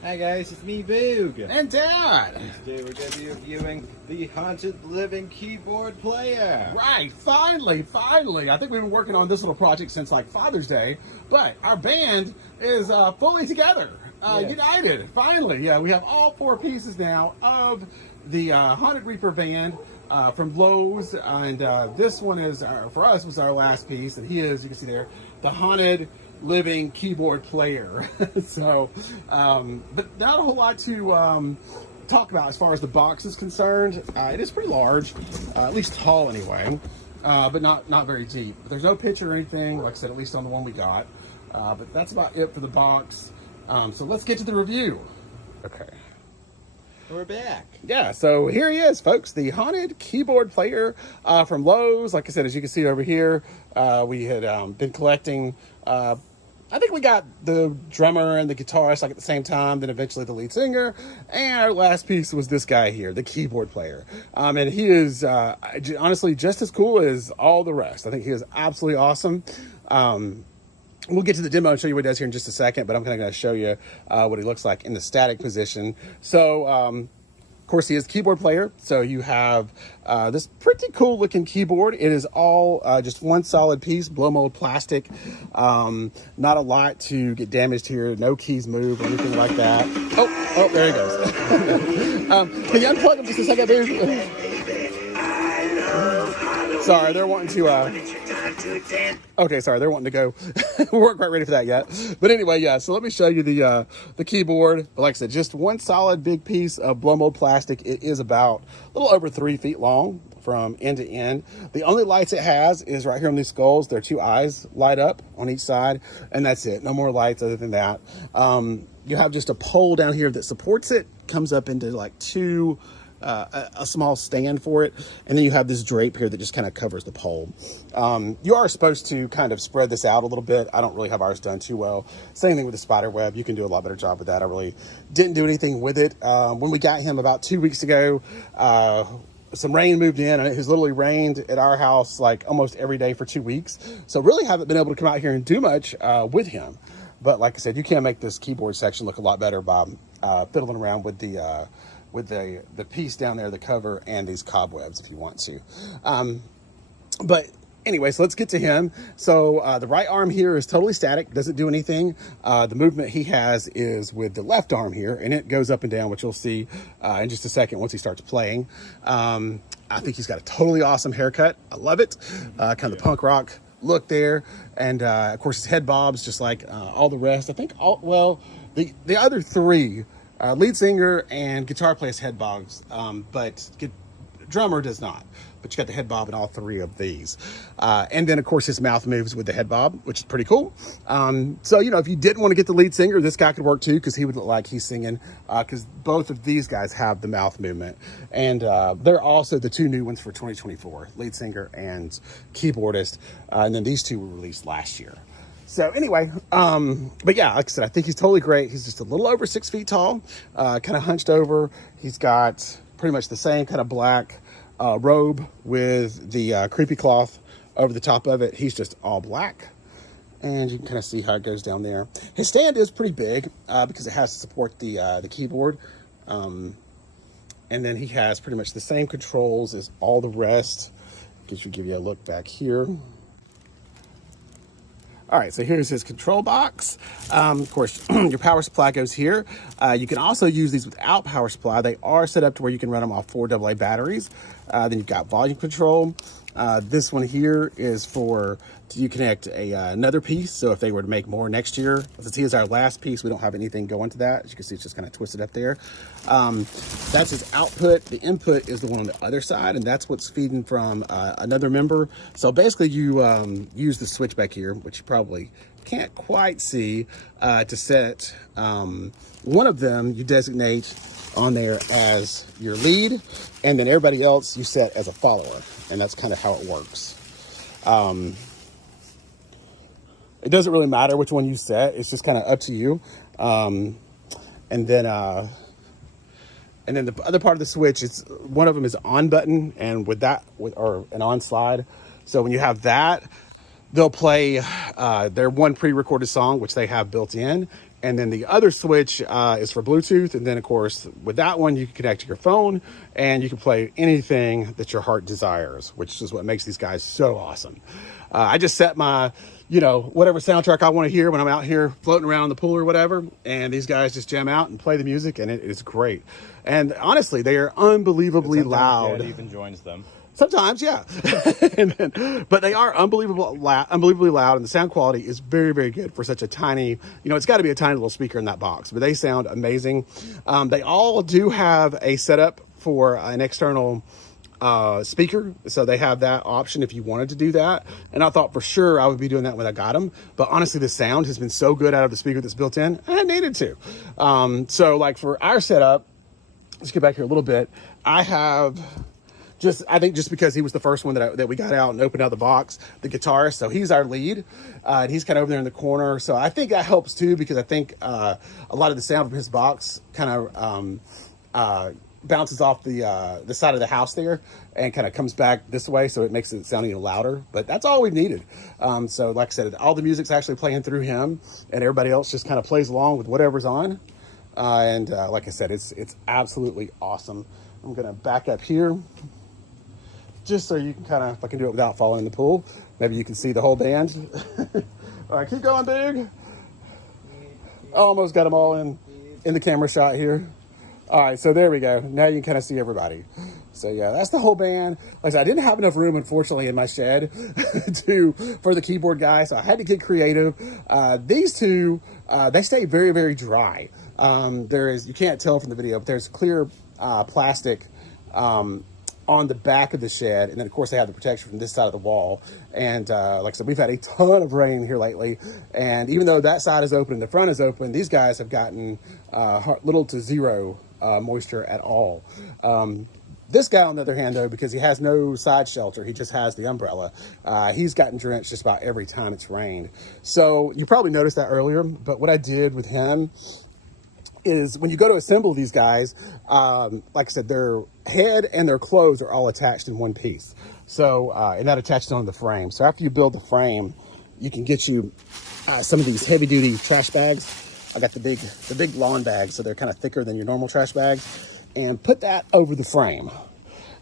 Hi guys, it's me, Boog. And Dad. And today we're going to be reviewing the Haunted Living Keyboard Player. Right, finally. I think we've been working on this little project since like Father's Day, but our band is fully together, Yes. united. Finally, yeah, we have all four pieces now of the Haunted Reaper band from Lowe's, and this one is for us was our last piece, and he is, you can see there, the Haunted Living Keyboard Player. So, but not a whole lot to talk about as far as the box is concerned. It is pretty large, at least tall anyway, but not very deep. But there's no picture or anything, like I said, at least on the one we got. But that's about it for the box. So let's get to the review. Okay. We're back. Yeah, so here he is, folks, the Haunted Keyboard Player from Lowe's. Like I said, as you can see over here, we had been collecting. I think we got the drummer and the guitarist like at the same time, then eventually the lead singer. And our last piece was this guy here, the keyboard player. And he is honestly just as cool as all the rest. I think he is absolutely awesome. We'll get to the demo and show you what he does here in just a second, but I'm kind of going to show you what he looks like in the static position. So, of course, he is a keyboard player. So you have this pretty cool looking keyboard. It is all just one solid piece, blow mold plastic. Not a lot to get damaged here. No keys move or anything like that. Oh, there he goes. Can you unplug him just a second, dude? Sorry, they're wanting to... Okay, sorry, they're wanting to go. We weren't quite ready for that yet. But anyway, yeah, so let me show you the keyboard. Like I said, just one solid big piece of blow mold plastic. It is about a little over 3 feet long from end to end. The only lights it has is right here on these skulls. There are 2 eyes light up on each side, and that's it. No more lights other than that. You have just a pole down here that supports it. Comes up into like two... a small stand for it, and then you have this drape here that just kind of covers the pole. You are supposed to kind of spread this out a little bit. I don't really have ours done too well. Same thing with the spider web. You can do a lot better job with that. I really didn't do anything with it. When we got him about 2 weeks ago, some rain moved in, and it has literally rained at our house like almost every day for 2 weeks. So really haven't been able to come out here and do much with him. But like I said, you can make this keyboard section look a lot better by fiddling around with the piece down there, the cover, and these cobwebs if you want to. But anyway, so let's get to him. So the right arm here is totally static, doesn't do anything. The movement he has is with the left arm here, and it goes up and down, which you'll see in just a second once he starts playing. I think he's got a totally awesome haircut. I love it. Kind of the punk rock look there. And of course his head bobs just like all the rest. I think the other three, lead singer and guitar player's head bobs, but drummer does not. But you got the head bob in all 3 of these. And then, of course, his mouth moves with the head bob, which is pretty cool. So, you know, if you didn't want to get the lead singer, this guy could work too, because he would look like he's singing, because both of these guys have the mouth movement. And they're also the 2 new ones for 2024, lead singer and keyboardist. And then these 2 were released last year. So anyway, but yeah, like I said, I think he's totally great. He's just a little over 6 feet tall, kind of hunched over. He's got pretty much the same kind of black robe with the creepy cloth over the top of it. He's just all black, and you can kind of see how it goes down there. His stand is pretty big because it has to support the keyboard, and then he has pretty much the same controls as all the rest. Give you a look back here. All right, so here's his control box. Of course, your power supply goes here. You can also use these without power supply. They are set up to where you can run them off 4 AA batteries. Then you've got volume control. This one here is for, you connect another piece. So if they were to make more next year, since he is our last piece, we don't have anything going to that. As you can see, it's just kind of twisted up there. That's his output. The input is the one on the other side, and that's what's feeding from another member. So basically you use the switch back here, which you probably can't quite see, to set one of them you designate on there as your lead, and then everybody else you set as a follower, and that's kind of how it works. It doesn't really matter which one you set, it's just kind of up to you. And then the other part of the switch is one of them is on button, and or an on slide. So when you have that, they'll play their one pre-recorded song, which they have built in, And then the other switch is for Bluetooth. And then, of course, with that one, you can connect to your phone and you can play anything that your heart desires, which is what makes these guys so awesome. I just set my, whatever soundtrack I want to hear when I'm out here floating around in the pool or whatever. And these guys just jam out and play the music, and it is great. And honestly, they are unbelievably loud. Dad even joins them. Sometimes, yeah. But they are unbelievably loud, and the sound quality is very, very good for such a tiny, it's got to be a tiny little speaker in that box, but they sound amazing. They all do have a setup for an external speaker, so they have that option if you wanted to do that. And I thought for sure I would be doing that when I got them, but honestly, the sound has been so good out of the speaker that's built in, I needed to. So like for our setup, let's get back here a little bit. I have I think just because he was the first one that we got out and opened out the box, the guitarist, so he's our lead, and he's kind of over there in the corner. So I think that helps too, because I think a lot of the sound from his box kind of bounces off the side of the house there and kind of comes back this way, so it makes it sound even louder. But that's all we needed. So like I said, all the music's actually playing through him, and everybody else just kind of plays along with whatever's on. And like I said, it's absolutely awesome. I'm gonna back up here, just so you can kind of, if I can do it without falling in the pool, maybe you can see the whole band. All right, keep going, Big. Almost got them all in the camera shot here. All right, so there we go. Now you can kind of see everybody. So yeah, that's the whole band. Like I said, I didn't have enough room, unfortunately, in my shed for the keyboard guy, so I had to get creative. These two, they stay very, very dry. You can't tell from the video, but there's clear plastic on the back of the shed, and then of course they have the protection from this side of the wall. And like I said, we've had a ton of rain here lately, and even though that side is open and the front is open, these guys have gotten little to zero moisture at all. This guy, on the other hand, though, because he has no side shelter, he just has the umbrella, he's gotten drenched just about every time it's rained. So you probably noticed that earlier, but what I did with him is when you go to assemble these guys, like I said, their head and their clothes are all attached in one piece. So, and that attaches onto the frame. So after you build the frame, you can get you some of these heavy duty trash bags. I got the big lawn bags, so they're kind of thicker than your normal trash bags, and put that over the frame,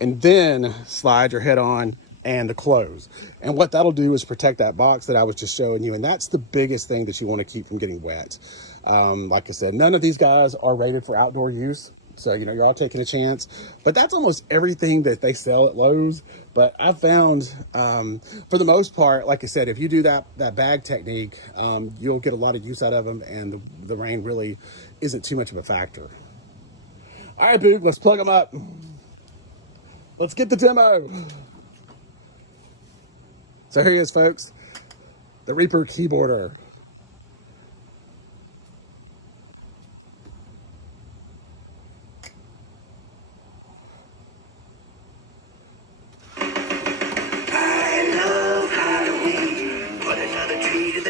and then slide your head on and the clothes. And what that'll do is protect that box that I was just showing you. And that's the biggest thing that you want to keep from getting wet. Like I said, none of these guys are rated for outdoor use. So, you're all taking a chance, but that's almost everything that they sell at Lowe's. But I've found, for the most part, like I said, if you do that bag technique, you'll get a lot of use out of them, and the rain really isn't too much of a factor. All right, Boog, let's plug them up. Let's get the demo. So here he is, folks, the Reaper keyboarder.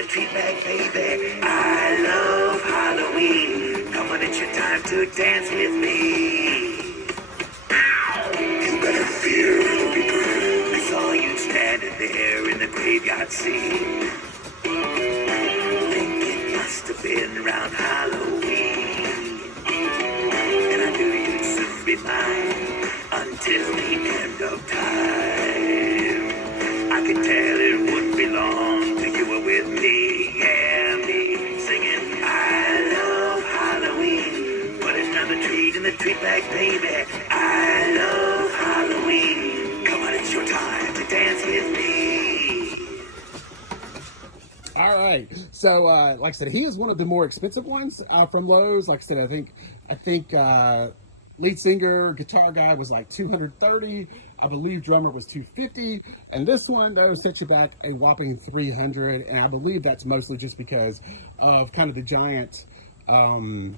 Treat bag, baby. I love Halloween. Come on, it's your time to dance with me. Ow! You better fear, little Reaper. I saw you standing there in the graveyard scene. Think it must have been around Halloween. And I knew you'd soon be mine until the end of time. I could tell it wouldn't be long till you were with me, yeah, me, singing, I love Halloween. Put another treat in the treat bag, baby. I love Halloween. Come on, it's your time to dance with me. All right, so like I said, he is one of the more expensive ones from Lowe's. Like I said, I think lead singer, guitar guy was like $230. I believe drummer was $250, and this one though sets you back a whopping $300. And I believe that's mostly just because of kind of the giant blow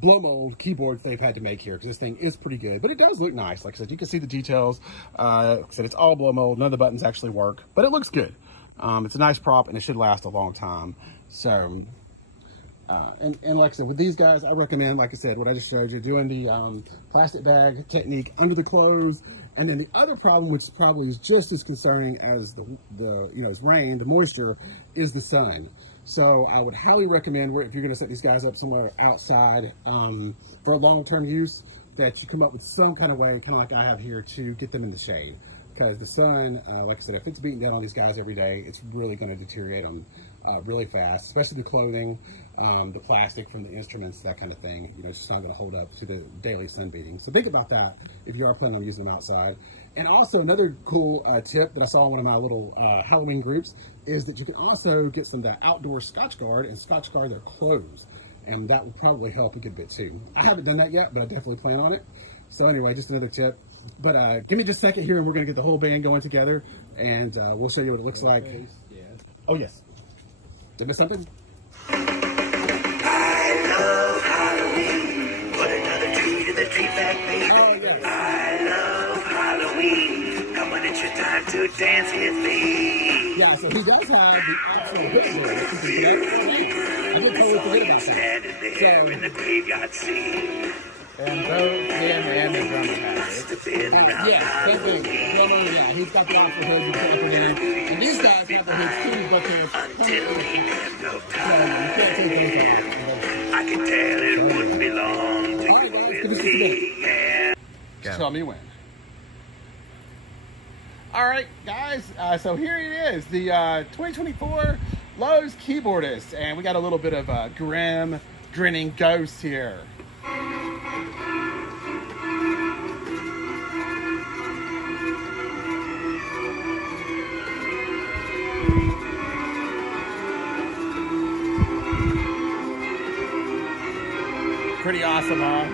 mold keyboards they've had to make here, because this thing is pretty good, but it does look nice. Like I said, you can see the details. Like I said, it's all blow mold. None of the buttons actually work, but it looks good. It's a nice prop, and it should last a long time. So. And like I said, with these guys, I recommend, like I said, what I just showed you, doing the plastic bag technique under the clothes. And then the other problem, which probably is just as concerning as the as rain, the moisture, is the sun. So I would highly recommend, if you're going to set these guys up somewhere outside for long-term use, that you come up with some kind of way, kind of like I have here, to get them in the shade. Because the sun, like I said, if it's beating down on these guys every day, it's really going to deteriorate them really fast, especially the clothing, the plastic from the instruments, that kind of thing. You know, it's just not going to hold up to the daily sun beating. So think about that if you are planning on using them outside. And also another cool tip that I saw in one of my little Halloween groups is that you can also get some of that outdoor Scotch Guard and Scotch Guard their clothes. And that will probably help a good bit too. I haven't done that yet, but I definitely plan on it. So anyway, just another tip. But give me just a second here and we're going to get the whole band going together. And we'll show you what it looks like. Yeah. Oh, yes. Did I miss something? I love Halloween. Put another tree to the tree back, baby. Oh, yes. I love Halloween. Come on, it's your time to dance with me. Yeah, so he does have the optional hood there. I did totally forget about that. Standing there in the graveyard scene. And both him and the drummer have it. Must have been around Yeah, same thing. Halloween. Drummer, yeah, he's got the optional hood. You can put it in. And these guys have the hoods too, but they're Until he had no so you time. can't take those off. I could tell it wouldn't be long to All right, go guys, give with us just a minute. me. Yeah. Go. Tell me when. All right, guys. So here it is, the 2024 Lowe's keyboardist, and we got a little bit of a grim, grinning ghost here. Pretty awesome, huh?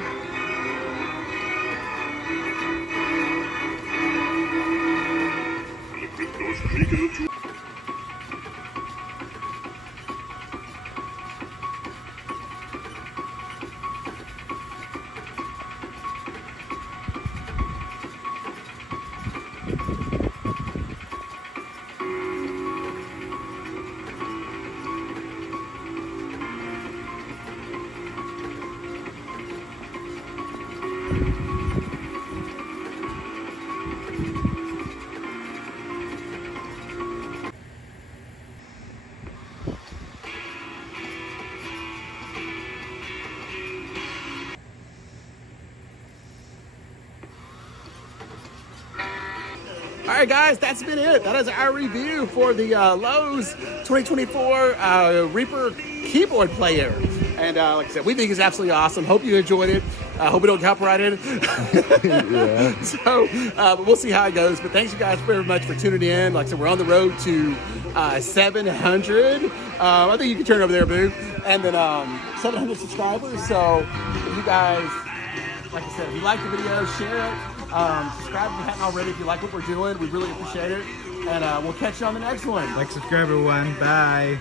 All right, guys, that's been it. That is our review for the Lowe's 2024 Reaper keyboard player. And like I said, we think it's absolutely awesome. Hope you enjoyed it. Hope we don't get copyrighted. Yeah. So but we'll see how it goes. But thanks you guys very much for tuning in. Like I said, we're on the road to 700. I think you can turn over there, Boo. And then 700 subscribers. So if you guys, like I said, if you like the video, share it. Subscribe if you haven't already. If you like what we're doing, we really appreciate it. And we'll catch you on the next one. Like, subscribe, everyone. Bye.